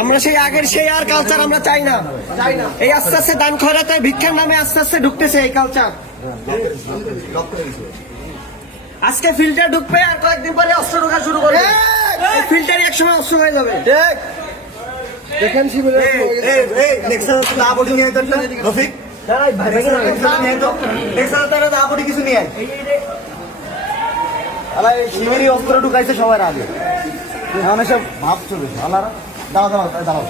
আমরা সেই আগের সেই আর কালচার আমরা চাই না। এই আস্তে আস্তে দান খয়রাতে ভিক্ষার নামে আস্তে আস্তে ঢুকতেছে এই কালচার। আজকে ফিল্টার ঢুকবে আর কয়েকদিন পরে অস্ত্র ঢোকা শুরু করবে। ফিল্টারই এক সময় অস্ত্র হয়ে যাবে। দেখেন শিবিরের রফিক কিছু নিয়ে শিবিরই অস্ত্র ঢুকাইছে সবার আগে। সব ভাব চলবে আল্লাহ দাঁড়াও দাঁড়াও দাঁড়াও